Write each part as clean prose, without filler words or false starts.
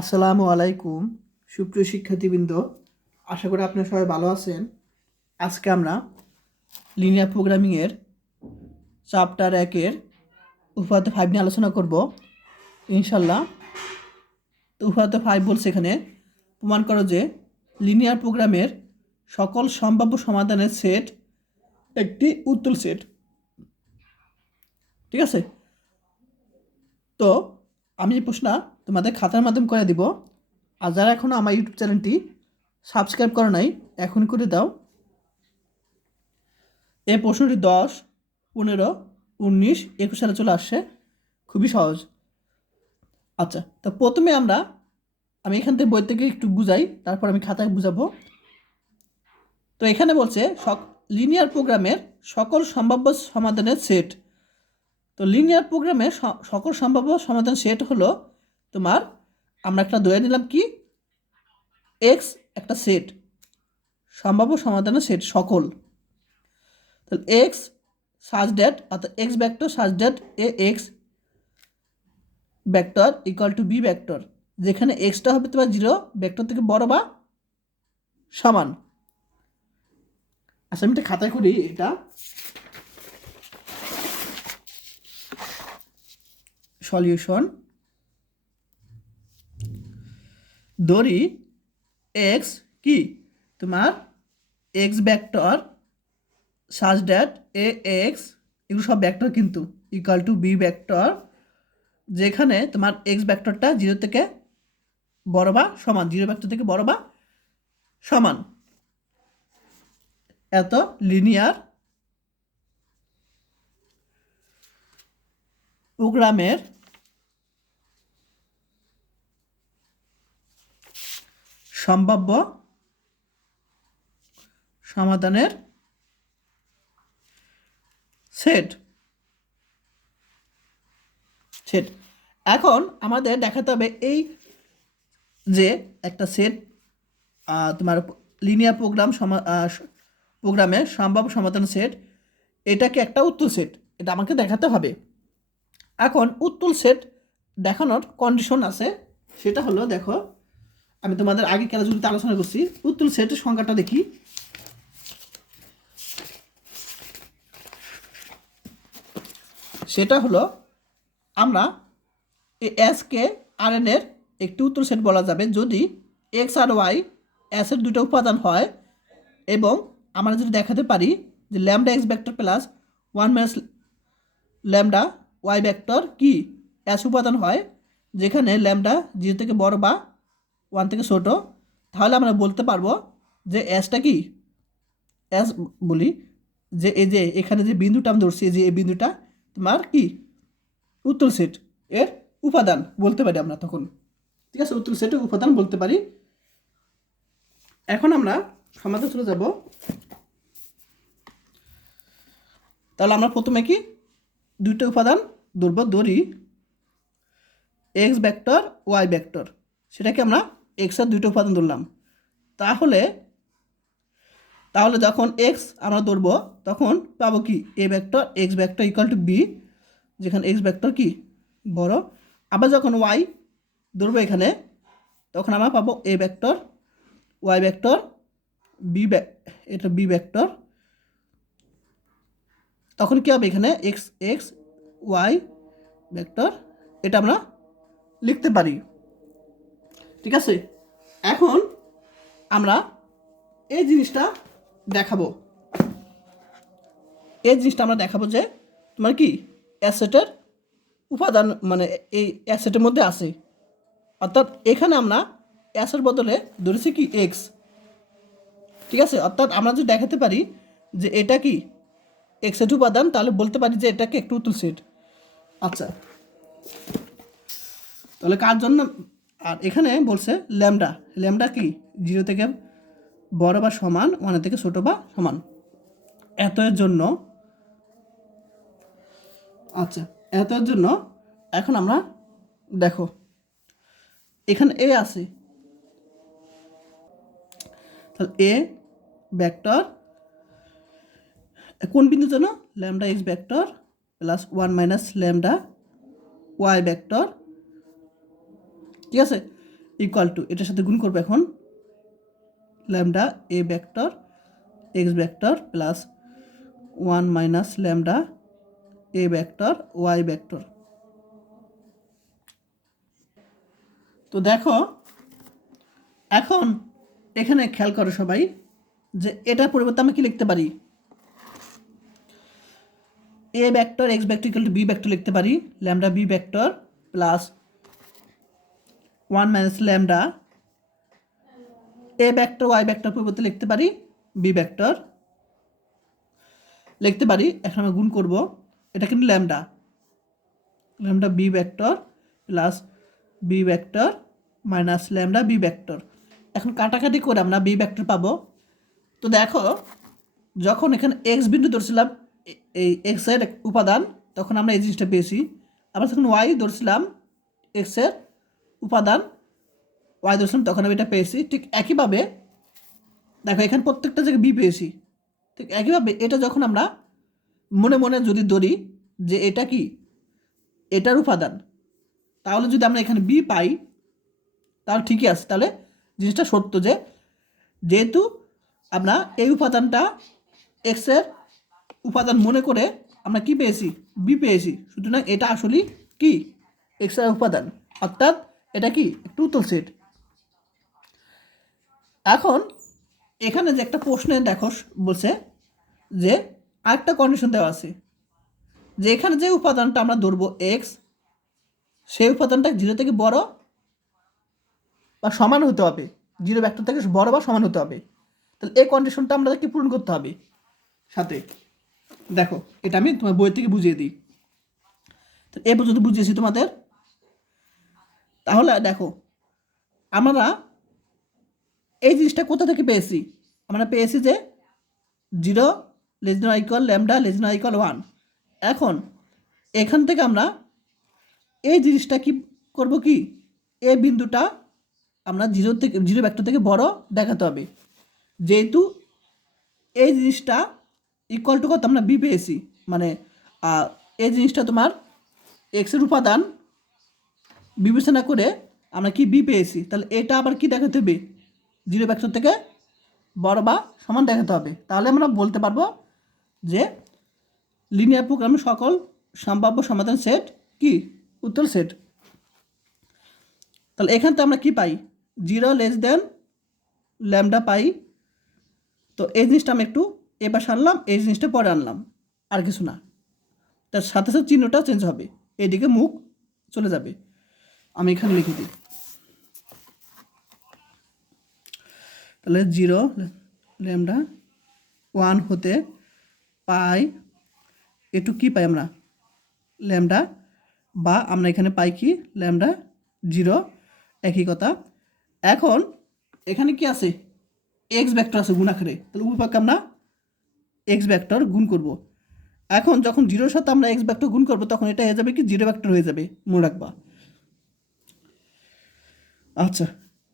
আসসালামু আলাইকুম সুপ্রিয় শিক্ষার্থীবৃন্দ, আশা করি আপনারা সবাই ভালো আছেন। আজকে আমরা লিনিয়ার প্রোগ্রামিংয়ের চ্যাপ্টার 1-এর উপপাদ্য 5 নিয়ে আলোচনা করব ইনশাল্লাহ। তো উপপাদ্য 5 বলছে এখানে প্রমাণ করো যে লিনিয়ার প্রোগ্রামের সকল সম্ভাব্য সমাধানের সেট একটি উত্তল সেট। ঠিক আছে, তো আমি এই প্রশ্ন তোমাদের খাতার মাধ্যমে করে দিব। আর যারা এখনও আমার ইউটিউব চ্যানেলটি সাবস্ক্রাইব করো নাই, এখন করে দাও। এই প্রশ্নটি 10, 15, 19, 21 সালে চলে আসছে, খুবই সহজ। আচ্ছা, তো প্রথমে আমি এখান থেকে বই থেকে একটু বুঝাই, তারপর আমি খাতায় বুঝাবো। তো এখানে বলছে লিনিয়ার প্রোগ্রামের সকল সম্ভাব্য সমাধানের সেট। তো লিনিয়ার প্রোগ্রামের সকল সম্ভাব্য সমাধান সেট হলো তোমার, আমরা একটা ধরে নিলাম কি এক্স একটা সেট, সম্ভাব্য সমাধানের সেট সকল। তাহলে এক্স সাজ ড্যাট অর্থাৎ x vector such that A x vector equal to B vector, যেখানে এক্সটা হবে তোমার 0 ভেক্টর থেকে বড় বা সমান। আচ্ছা, আমি একটা খাতায় করি এটা। সলিউশন ধরি এক্স কি তোমার x vector such that A x, এগুলো সব ভেক্টর কিন্তু, ইকুয়াল টু বি ভেক্টর, যেখানে তোমার এক্স ভেক্টরটা 0 থেকে বড় বা সমান, 0 ভেক্টর থেকে বড় বা সমান। এত লিনিয়ার প্রোগ্রামের সম্ভাব্য সমাধানের সেট। এখন আমাদের দেখাতে হবে এই যে একটা সেট তোমার লিনিয়ার প্রোগ্রামের সম্ভাব্য সমাধান সেট, এটাকে একটা উত্তল সেট, এটা আমাকে দেখাতে হবে। এখন উত্তল সেট দেখানোর কন্ডিশন আছে, সেটা হলো দেখো, আমি তোমাদের আগে ক্লাসগুলোতে আলোচনা করছি। উত্তল সেটের সংখ্যাটা দেখি। সেটা হলো আমরা এসকে আর এন এর একটি উত্তল সেট বলা যাবে যদি এক্স আর ওয়াই এসের দুটো উপাদান হয়, এবং আমরা যদি দেখাতে পারি যে lambda x vector plus 1 minus lambda Y vector কি এস উপাদান হয়, যেখানে ল্যামডা 0 থেকে বড় বা 1 থেকে ছোট, তাহলে আমরা বলতে পারবো যে এসটা কি এস বলি যে এই যে এখানে যে বিন্দুটা আমি ধরছি, যে এই বিন্দুটা তোমার কি উত্তল সেট এর উপাদান বলতে পারি আমরা তখন। ঠিক আছে, উত্তল সেটের উপাদান বলতে পারি। এখন আমরা সমাধান চলে যাব। তাহলে আমরা প্রথমে কি দুইটা উপাদান ধরি এক্স ভেক্টর ওয়াই ভেক্টর, সেটাকে আমরা এক্সের দুইটা উপাদান ধরলাম। তাহলে যখন এক্স আমরা ধরব তখন পাবো কি A vector X vector equal to B, যেখানে এক্স ভেক্টর কি বড়। আবার যখন ওয়াই ধরবো এখানে, তখন আমরা পাবো এ ভেক্টর ওয়াই ভেক্টর এটা বি ভেক্টর। তখন কি হবে এখানে এক্স এক্স ওয়াই ভেক্টর, এটা আমরা লিখতে পারি। ঠিক আছে, এখন আমরা এই জিনিসটা দেখাবো। আমরা দেখাবো যে তোমার কি অ্যাসেটের উপাদান মানে এই অ্যাসেটের মধ্যে আছে, অর্থাৎ এখানে আমরা অ্যাসের বদলে ধরেছি কি এক্স। ঠিক আছে, অর্থাৎ আমরা যদি দেখাতে পারি যে এটা কি এক্সের উপাদান, তাহলে বলতে পারি যে এটাকে একটু উত্তল সেট। আচ্ছা, তাহলে কার জন্য, আর এখানে বলছে ল্যামডা কি 0 থেকে বড় বা সমান, 1 থেকে ছোট বা সমান, এত এর জন্য। আচ্ছা, এত এর জন্য এখন আমরা দেখো এখানে এ আছে, তাহলে এ ভেক্টর কোন বিন্দুর জন্য lambda x vector plus 1 minus lambda Y vector. ঠিক আছে, ইকুয়াল টু এটার সাথে গুণ করবো এখন lambda A vector X vector plus 1 minus lambda A vector Y vector. তো দেখো এখন এখানে খেয়াল করো সবাই যে এটার পরিবর্তে আমি কি লিখতে পারি, A vector X vector equal to B vector লিখতে পারি lambda B vector plus 1 minus lambda A vector Y vector পরিবর্তে লিখতে পারি বি ভেক্টর লিখতে পারি। এখন আমরা গুণ করব, এটা কিন্তু lambda lambda B vector plus B vector minus lambda B vector. এখন কাটাকাটি করে আমরা বি ভেক্টর পাবো। তো দেখো যখন এখানে এক্স বিন্দু ধরছিলাম এই এক্সের উপাদান তখন আমরা এই জিনিসটা পেয়েছি, আবার যখন ওয়াই ধরছিলাম এক্সের উপাদান ওয়াই ধরছিলাম তখন আমি এটা পেয়েছি। ঠিক একইভাবে দেখো এখানে প্রত্যেকটা জায়গায় বি পেয়েছি, ঠিক একইভাবে এটা যখন আমরা মনে মনে যদি ধরি যে এটা কি এটার উপাদান, তাহলে যদি আমরা এখানে বি পাই তাহলে ঠিকই আছে, তাহলে জিনিসটা সত্য যে যেহেতু আমরা এই উপাদানটা এক্সের উপাদান মনে করে আমরা কি পেয়েছি বি পেয়েছি, সুতরাং এটা আসলে কি এক্সের উপাদান, অর্থাৎ এটা কি একটা উত্তল সেট। এখন এখানে যে একটা প্রশ্নে দেখো বলছে যে আরেকটা কন্ডিশন দেওয়া আছে যে এখানে যে উপাদানটা আমরা ধরবো এক্স সেই উপাদানটা 0 থেকে বড় বা সমান হতে হবে, 0 ভেক্টর থেকে বড় বা সমান হতে হবে। তাহলে এই কন্ডিশনটা আমাদেরকে পূরণ করতে হবে। সাথে দেখো এটা আমি তোমার বই থেকে বুঝিয়ে দিই, তো এই পর্যন্ত বুঝিয়েছি তোমাদের। তাহলে দেখো আমরা এই জিনিসটা কোথা থেকে পেয়েছি, আমরা পেয়েছি যে 0 less than equal lambda less than equal 1। এখন এখান থেকে আমরা এই জিনিসটা কি করব, কি এই বিন্দুটা আমরা 0 থেকে 0 ভেক্টর থেকে বড় দেখাতে হবে, যেহেতু এই জিনিসটা ইকুয়াল টু কত আমরা বি পেয়েছি, মানে এই জিনিসটা তোমার এক্সের উপাদান বিবেচনা করে আমরা কি বি পেয়েছি, তাহলে এটা আবার কি দেখাতে হবে 0 ভেক্টর থেকে বড় বা সমান দেখাতে হবে। তাহলে আমরা বলতে পারবো যে লিনিয়ার প্রোগ্রামের সকল সম্ভাব্য সমাধান সেট কি উত্তর সেট। তাহলে এখান থেকে আমরা কি পাই 0 লেস দেন ল্যামডা পাই। তো এই জিনিসটা আমি একটু এবার আনলাম, এই জিনিসটা পরে আনলাম, আর কিছু না। তার সাথে সাথে চিহ্নটা চেঞ্জ হবে, এইদিকে মুখ চলে যাবে। আমি এখানে লিখে দিই, তাহলে 0 ল্যামডা 1 হতে পাই একটু কি পাই আমরা ল্যামডা, বা আমরা এখানে পাই কি ল্যামডা 0, একই কথা। এখন এখানে কি আছে এক্স ভেক্টর আছে গুণ আকারে, তাহলে উভয়কে আমরা এক্স ভেক্টর গুণ করব। এখন যখন 0-র সাথে আমরা এক্স ভেক্টর গুণ করব তখন এটা হয়ে যাবে কি 0 ভেক্টর হয়ে যাবে, মনে রাখবা। আচ্ছা,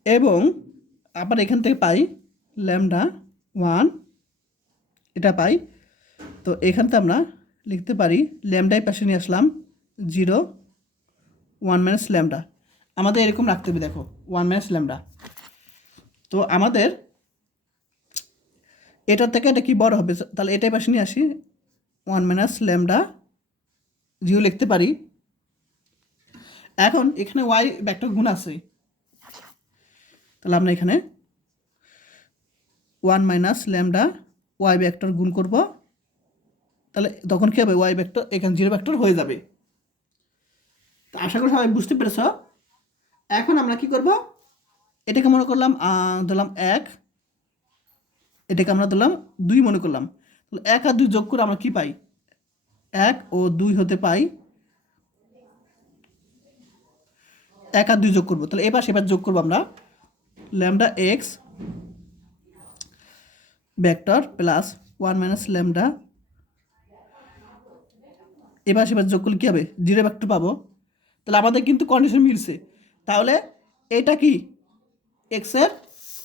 এবং আবার এখান থেকে পাই ল্যামডা 1 এটা পাই। তো এখান থেকে আমরা লিখতে পারি ল্যামডাই পাশে নিয়ে আসলাম 0 1 মাইনাস ল্যামডা, আমাদের এরকম রাখতে হবে। দেখো 1 মাইনাস ল্যামডা, তো আমাদের এটার থেকে এটা কি বড় হবে, তাহলে এটাই পাশে নিয়ে আসি 1 মাইনাস ল্যামডা 0 লিখতে পারি। এখন এখানে ওয়াই ভেক্টর গুণ আছে, তাহলে আমরা এখানে 1 মাইনাস ল্যামডা ওয়াই ভেক্টর গুণ করব, তাহলে তখন কী হবে ওয়াই ভেক্টর এখানে 0 ভেক্টর হয়ে যাবে। তো আশা করি সবাই বুঝতে পেরেছ। এখন আমরা কি করব, এটাকে মনে করলাম ধরলাম 1, এটাকে আমরা ধরলাম 2 মনে করলাম। তাহলে 1 আর 2 যোগ করে আমরা কি পাই 1 ও 2 হতে পাই 1 আর 2 যোগ করবো, তাহলে এবার যোগ করবো আমরা lambda x vector plus 1 minus lambda, এবার যোগ করলে কী হবে 0 ভেক্টর পাবো। তাহলে আমাদের কিন্তু কন্ডিশন মিলছে। তাহলে এটা কি এক্সের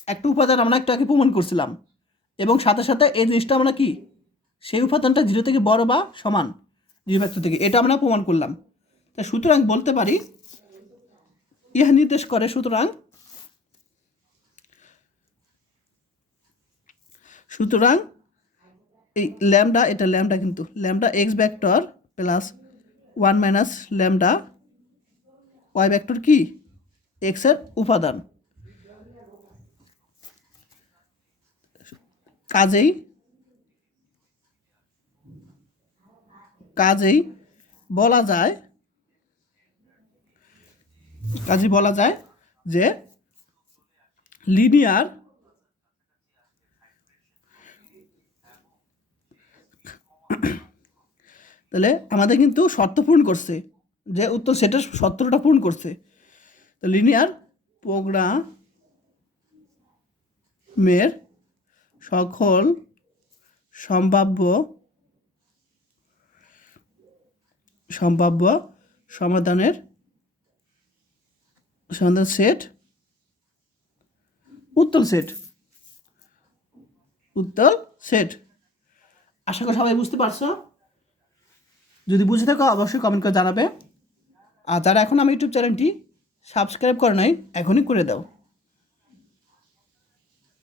একটা উপাদান আমরা একটু আগে প্রমাণ করছিলাম, এবং সাথে সাথে এই জিনিসটা আমরা কি সেই উপাদানটা 0 থেকে বড় বা সমান 0 ভেক্টর থেকে, এটা আমরা প্রমাণ করলাম। তাই সুতরাং বলতে পারি ইহা নির্দেশ করে সুতরাং সুতরাং এই ল্যামডা, এটা ল্যামডা, কিন্তু lambda x vector plus 1 minus lambda Y vector কি এক্সের উপাদান। কাজেই বলা যায় যে লিনিয়ার তাহলে আমাদের কিন্তু শর্ত পূরণ করছে, যে উত্তর সেটের শর্তটা পূরণ করছে। তো লিনিয়ার প্রোগ্রামের সকল সম্ভাব্য সমাধানের সেট উত্তল সেট। আশা করি সবাই বুঝতে পারছো। যদি বুঝে থাকো অবশ্যই কমেন্ট করে জানাবে। আর যারা এখন আমার ইউটিউব চ্যানেলটি সাবস্ক্রাইব করে নাই, এখনই করে দাও।